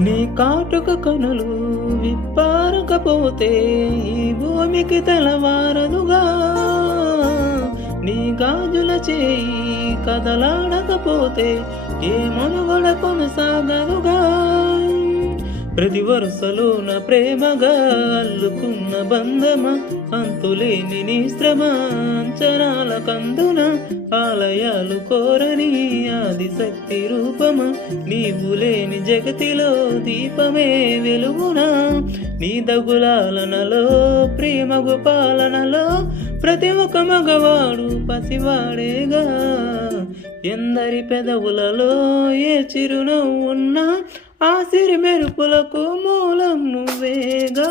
నీ కాటుక కనులు విప్పారకపోతే ఈ భూమికి తెలవారదుగా. నీ గాజుల చేయి కదలాడకపోతే ఏ మనుగడ కొనసాగదుగా. ప్రతి వరుసలోన ప్రేమగా అల్లుకున్న బంధమా, అంతులేని నీ శ్రమ అంచనాల కందున ఆలయాలు కోరని ఆదిశక్తి రూపమా. నీవు లేని జగతిలో దీపమే వెలుగునా. నీ దగులాలనలో ప్రేమగు పాలనలో ప్రతి ఒక్క మగవాడు పసివాడేగా. ఎందరి పెదవులలో ఏ చిరునవ్వు ఉన్నా ఆ సిరి మెరుపులకు మూలం నువ్వేగా.